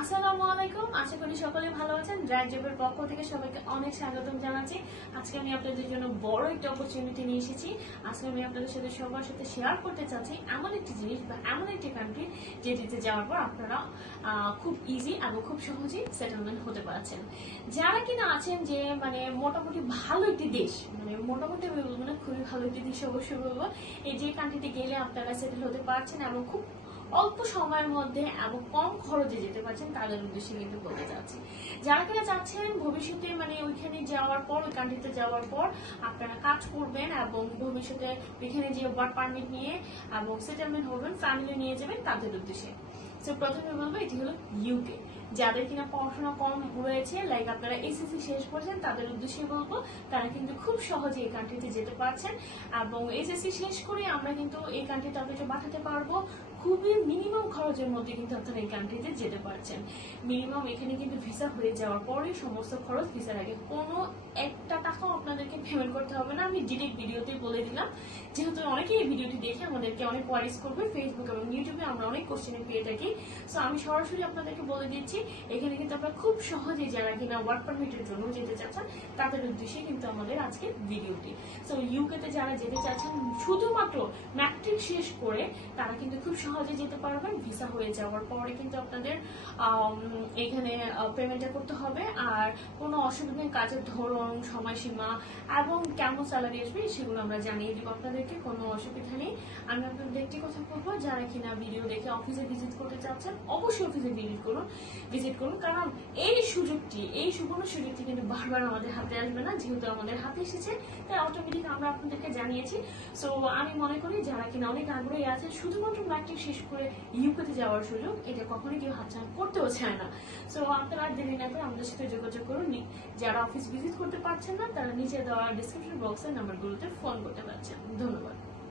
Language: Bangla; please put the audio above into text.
আসসালামু আলাইকুম, আশা করি সকলে ভালো আছেন। ড্রাইভ জবের পক্ষ থেকে সবাইকে অনেক স্বাগতম জানাচ্ছি। আজকে আমি আপনাদের জন্য বড় একটা অপরচুনিটি নিয়ে এসেছি। আজকে আমি আপনাদের সাথে সবার সাথে শেয়ার করতে চাচ্ছি এমন একটি জিনিস বা এমন একটি কান্ট্রি যেটিতে যাওয়ার পর আপনারা খুব ইজি এবং খুব সহজেই সেটেলমেন্ট হতে পারছেন। যারা কিনা আছেন যে মোটামুটি ভালো একটি দেশ, মোটামুটি মানে খুবই ভালো একটি দেশ অবশ্যই বলবো, এই যে কান্ট্রিতে গেলে আপনারা সেটেল হতে পারছেন এবং খুব অল্প সময়ের মধ্যে এবং কম খরচে যেতে পারছেন, তাদের উদ্দেশ্যে কিন্তু বলতে চাচ্ছি। যারা কিনা চাচ্ছেন ভবিষ্যতে ওইখানে যাওয়ার পর, ওই কান্ট্রিতে যাওয়ার পর আপনারা কাজ করবেন এবং ভবিষ্যতে ওইখানে যে ওয়ার্ক পারমিট নিয়ে এবং সেটেলমেন্ট হবেন, ফ্যামিলি নিয়ে যাবেন, তাদের উদ্দেশ্যে। তো প্রথমে বলবো এটি হলো ইউকে। যাদের কিনা পড়াশোনা কম রয়েছে, লাইক আপনারা এসএসসি শেষ করছেন, তাদের উদ্দেশ্যে বলবো তারা কিন্তু খুব সহজে এই কান্ট্রিতে যেতে পারছেন। এবং এসএসসি শেষ করে আমরা কিন্তু এই কান্ট্রিতে আপনাকে পাঠাতে পারবো খুবই মিনিমাম খরচের মধ্যে, কিন্তু আপনারা এই কান্ট্রিতে যেতে পারছেন। মিনিমাম এখানে কিন্তু ভিসা হয়ে যাওয়ার পরে সমস্ত খরচ, ভিসার আগে কোনো একটা টাকাও আপনাদেরকে পেমেন্ট করতে হবে না। আমি ডিরেক্ট ভিডিওতে বলে দিলাম, যেহেতু অনেকে এই ভিডিওটি দেখে আমাদেরকে অনেক কোয়ারিজ করবে ফেসবুক এবং ইউটিউবে, আমরা অনেক কোশ্চেনে পেয়ে থাকি। সো আমি সরাসরি আপনাদেরকে বলে দিচ্ছি, এখানে কিন্তু আপনারা খুব সহজে যারা কিনা ওয়ার্ক পারমিটের জন্য যেতে চাচ্ছেন, তাদের উদ্দেশ্যে কিন্তু আমাদের আজকে ভিডিওটি। সো ইউকেতে যারা যেতে চাচ্ছেন শুধুমাত্র ম্যাট্রিক শেষ করে, তারা কিন্তু খুব সহজে যেতে পারবেন। ভিসা হয়ে যাওয়ার পরে কিন্তু আপনাদের এখানে পেমেন্টটা করতে হবে। আর কোনো অসুবিধা নেই, কাজের ধরন, সময়সীমা এবং কেমন স্যালারি আসবে সেগুলো আমরা জানিয়ে দিব আপনাদেরকে, কোনো অসুবিধা নেই। আমি আপনাদের একটি কথা বলবো, যারা কিনা ভিডিও দেখে অফিসে ভিজিট করতে চাচ্ছেন, অবশ্যই অফিসে ভিজিট করুন, কারণ এই সুযোগটি, এই সুবর্ণ সুযোগটি কিন্তু বারবার আমাদের হাতে আসবে না। যেহেতু আমাদের হাতে এসেছে, তাই অটোমেটিক আমরা আপনাদেরকে জানিয়েছি। সো আমি মনে করি যারা কিনা অনেক আগ্রহী আছে শুধুমাত্র ম্যাট্রিক শেষ করে ইউকেতে যাওয়ার সুযোগ, এটা কখনোই কেউ হাতছাড়া করতেও চায় না। সো আপনারা দেরি না করে আমাদের সাথে যোগাযোগ করুন। যারা অফিস ভিজিট করতে পারছেন না, তারা নিচে দেওয়া ডিসক্রিপশন বক্সের নাম্বারগুলোতে ফোন করতে পারছেন। ধন্যবাদ।